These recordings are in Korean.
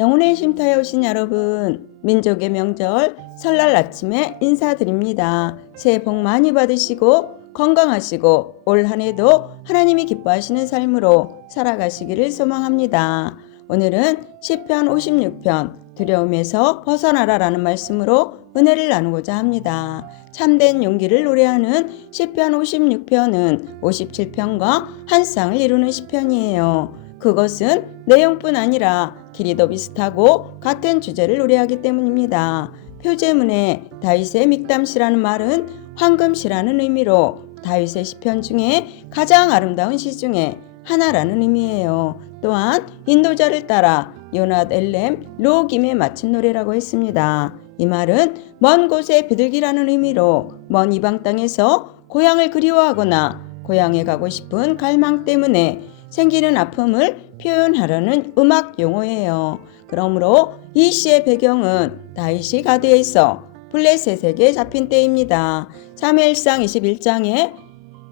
영혼의 쉼터에 오신 여러분, 민족의 명절 설날 아침에 인사드립니다. 새해 복 많이 받으시고 건강하시고 올 한해도 하나님이 기뻐하시는 삶으로 살아가시기를 소망합니다. 오늘은 시편 56편 두려움에서 벗어나라라는 말씀으로 은혜를 나누고자 합니다. 참된 용기를 노래하는 시편 56편은 57편과 한 쌍을 이루는 시편이에요. 그것은 내용뿐 아니라 길이도 비슷하고 같은 주제를 노래하기 때문입니다. 표제문에 다윗의 믹담시라는 말은 황금시라는 의미로 다윗의 시편 중에 가장 아름다운 시 중에 하나라는 의미예요. 또한 인도자를 따라 요낫 엘렘 로김에 맞춘 노래라고 했습니다. 이 말은 먼 곳의 비둘기라는 의미로 먼 이방 땅에서 고향을 그리워하거나 고향에 가고 싶은 갈망 때문에 생기는 아픔을 표현하려는 음악 용어예요. 그러므로 이 시의 배경은 다윗이 가드에서 블레셋에게 잡힌 때입니다. 사무엘상 21장에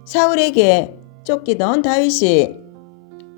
사울에게 쫓기던 다윗이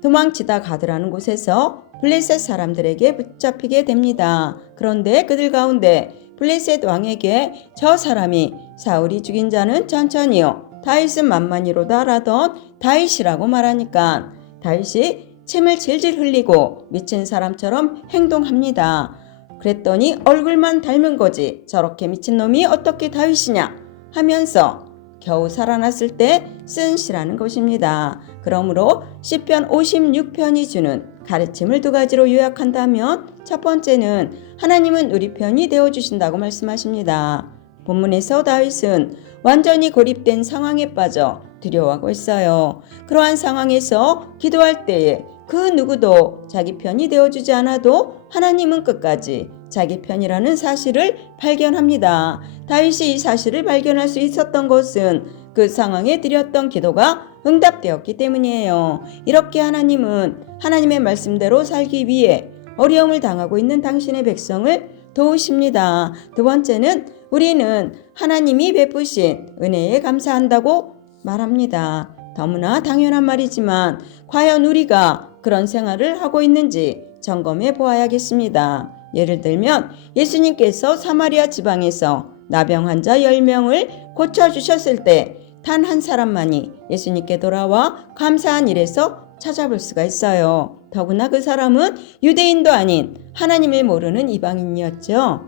도망치다 가드라는 곳에서 블레셋 사람들에게 붙잡히게 됩니다. 그런데 그들 가운데 블레셋 왕에게 저 사람이 사울이 죽인 자는 천천히요 다윗은 만만히로다 라던 다윗이라고 말하니까 다윗이 침을 질질 흘리고 미친 사람처럼 행동합니다. 그랬더니 얼굴만 닮은 거지 저렇게 미친놈이 어떻게 다윗이냐 하면서 겨우 살아났을 때 쓴 시라는 것입니다. 그러므로 시편 56편이 주는 가르침을 두 가지로 요약한다면 첫 번째는 하나님은 우리 편이 되어주신다고 말씀하십니다. 본문에서 다윗은 완전히 고립된 상황에 빠져 두려워하고 있어요. 그러한 상황에서 기도할 때에 그 누구도 자기 편이 되어주지 않아도 하나님은 끝까지 자기 편이라는 사실을 발견합니다. 다윗이 이 사실을 발견할 수 있었던 것은 그 상황에 드렸던 기도가 응답되었기 때문이에요. 이렇게 하나님은 하나님의 말씀대로 살기 위해 어려움을 당하고 있는 당신의 백성을 도우십니다. 두 번째는 우리는 하나님이 베푸신 은혜에 감사한다고 말합니다. 너무나 당연한 말이지만 과연 우리가 그런 생활을 하고 있는지 점검해 보아야겠습니다. 예를 들면 예수님께서 사마리아 지방에서 나병 환자 10명을 고쳐주셨을 때 단 한 사람만이 예수님께 돌아와 감사한 일에서 찾아볼 수가 있어요. 더구나 그 사람은 유대인도 아닌 하나님을 모르는 이방인이었죠.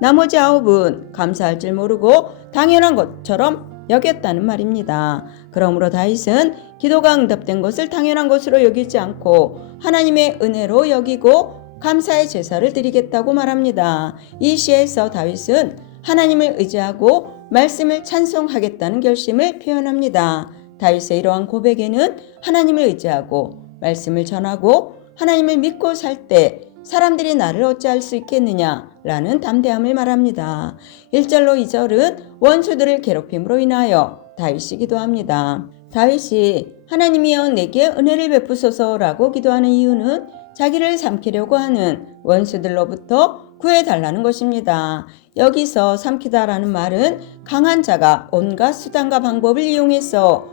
나머지 9은 감사할 줄 모르고 당연한 것처럼 여겼다는 말입니다. 그러므로 다윗은 기도가 응답된 것을 당연한 것으로 여기지 않고 하나님의 은혜로 여기고 감사의 제사를 드리겠다고 말합니다. 이 시에서 다윗은 하나님을 의지하고 말씀을 찬송하겠다는 결심을 표현합니다. 다윗의 이러한 고백에는 하나님을 의지하고 말씀을 전하고 하나님을 믿고 살 때 사람들이 나를 어찌할 수 있겠느냐라는 담대함을 말합니다. 1절로 2절은 원수들을 괴롭힘으로 인하여 다윗이 기도합니다. 다윗이 하나님이여 내게 은혜를 베푸소서라고 기도하는 이유는 자기를 삼키려고 하는 원수들로부터 구해달라는 것입니다. 여기서 삼키다라는 말은 강한 자가 온갖 수단과 방법을 이용해서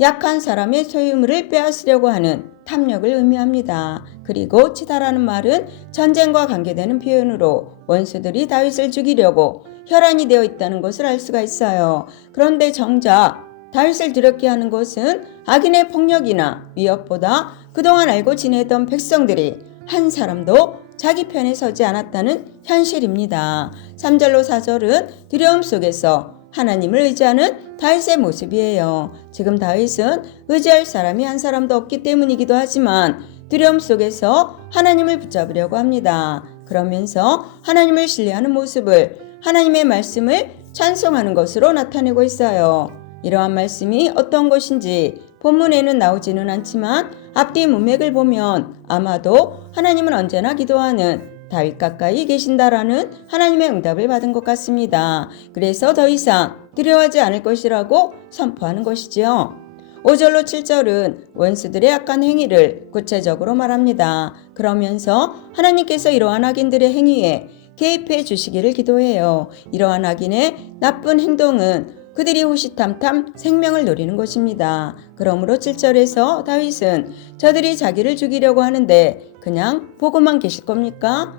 약한 사람의 소유물을 빼앗으려고 하는 탐욕을 의미합니다. 그리고 치다라는 말은 전쟁과 관계되는 표현으로 원수들이 다윗을 죽이려고 혈안이 되어 있다는 것을 알 수가 있어요. 그런데 정작 다윗을 두렵게 하는 것은 악인의 폭력이나 위협보다 그동안 알고 지내던 백성들이 한 사람도 자기 편에 서지 않았다는 현실입니다. 3절로 4절은 두려움 속에서 하나님을 의지하는 다윗의 모습이에요. 지금 다윗은 의지할 사람이 한 사람도 없기 때문이기도 하지만 두려움 속에서 하나님을 붙잡으려고 합니다. 그러면서 하나님을 신뢰하는 모습을 하나님의 말씀을 찬송하는 것으로 나타내고 있어요. 이러한 말씀이 어떤 것인지 본문에는 나오지는 않지만 앞뒤 문맥을 보면 아마도 하나님은 언제나 기도하는 다윗 가까이 계신다라는 하나님의 응답을 받은 것 같습니다. 그래서 더 이상 두려워하지 않을 것이라고 선포하는 것이지요. 5절로 7절은 원수들의 악한 행위를 구체적으로 말합니다. 그러면서 하나님께서 이러한 악인들의 행위에 개입해 주시기를 기도해요. 이러한 악인의 나쁜 행동은 그들이 호시탐탐 생명을 노리는 것입니다. 그러므로 7절에서 다윗은 저들이 자기를 죽이려고 하는데 그냥 보고만 계실 겁니까?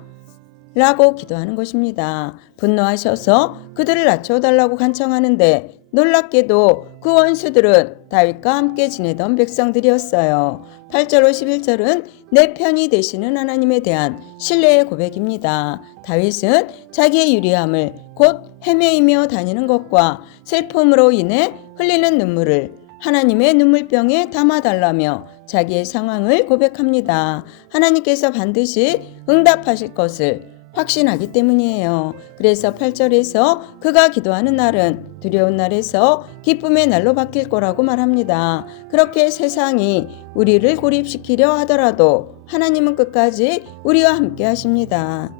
라고 기도하는 것입니다. 분노하셔서 그들을 낮춰달라고 간청하는데 놀랍게도 그 원수들은 다윗과 함께 지내던 백성들이었어요. 8절로 11절은 내 편이 되시는 하나님에 대한 신뢰의 고백입니다. 다윗은 자기의 유리함을 곧 헤매이며 다니는 것과 슬픔으로 인해 흘리는 눈물을 하나님의 눈물병에 담아달라며 자기의 상황을 고백합니다. 하나님께서 반드시 응답하실 것을 확신하기 때문이에요. 그래서 8절에서 그가 기도하는 날은 두려운 날에서 기쁨의 날로 바뀔 거라고 말합니다. 그렇게 세상이 우리를 고립시키려 하더라도 하나님은 끝까지 우리와 함께 하십니다.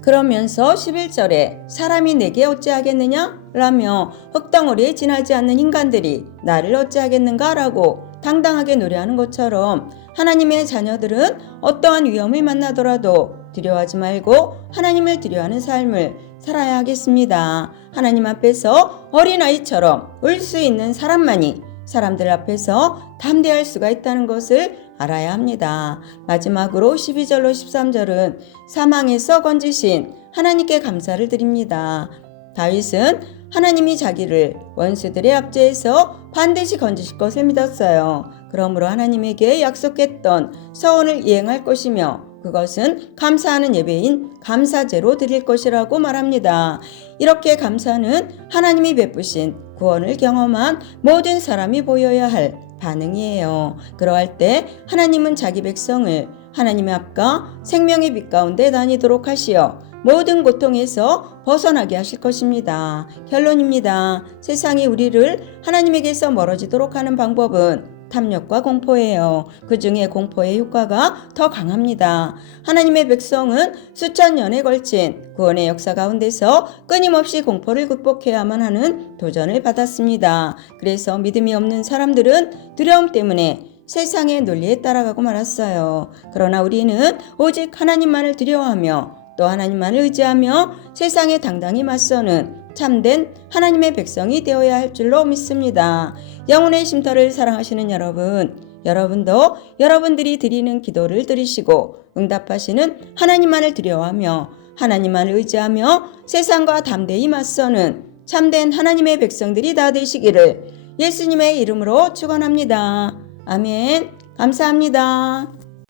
그러면서 11절에 사람이 내게 어찌하겠느냐? 라며 흙덩어리에 지나지 않는 인간들이 나를 어찌하겠는가? 라고 당당하게 노래하는 것처럼 하나님의 자녀들은 어떠한 위험을 만나더라도 두려워하지 말고 하나님을 두려워하는 삶을 살아야 하겠습니다. 하나님 앞에서 어린아이처럼 울 수 있는 사람만이 사람들 앞에서 담대할 수가 있다는 것을 알아야 합니다. 마지막으로 12절로 13절은 사망에서 건지신 하나님께 감사를 드립니다. 다윗은 하나님이 자기를 원수들의 압제에서 반드시 건지실 것을 믿었어요. 그러므로 하나님에게 약속했던 서원을 이행할 것이며 그것은 감사하는 예배인 감사제로 드릴 것이라고 말합니다. 이렇게 감사는 하나님이 베푸신 구원을 경험한 모든 사람이 보여야 할 반응이에요. 그러할 때 하나님은 자기 백성을 하나님의 앞과 생명의 빛 가운데 다니도록 하시어 모든 고통에서 벗어나게 하실 것입니다. 결론입니다. 세상이 우리를 하나님에게서 멀어지도록 하는 방법은 탐욕과 공포예요. 그 중에 공포의 효과가 더 강합니다. 하나님의 백성은 수천 년에 걸친 구원의 역사 가운데서 끊임없이 공포를 극복해야만 하는 도전을 받았습니다. 그래서 믿음이 없는 사람들은 두려움 때문에 세상의 논리에 따라가고 말았어요. 그러나 우리는 오직 하나님만을 두려워하며 또 하나님만을 의지하며 세상에 당당히 맞서는 참된 하나님의 백성이 되어야 할 줄로 믿습니다. 영혼의 쉼터를 사랑하시는 여러분도 여러분들이 드리는 기도를 들으시고 응답하시는 하나님만을 두려워하며 하나님만을 의지하며 세상과 담대히 맞서는 참된 하나님의 백성들이 다 되시기를 예수님의 이름으로 축원합니다. 아멘. 감사합니다.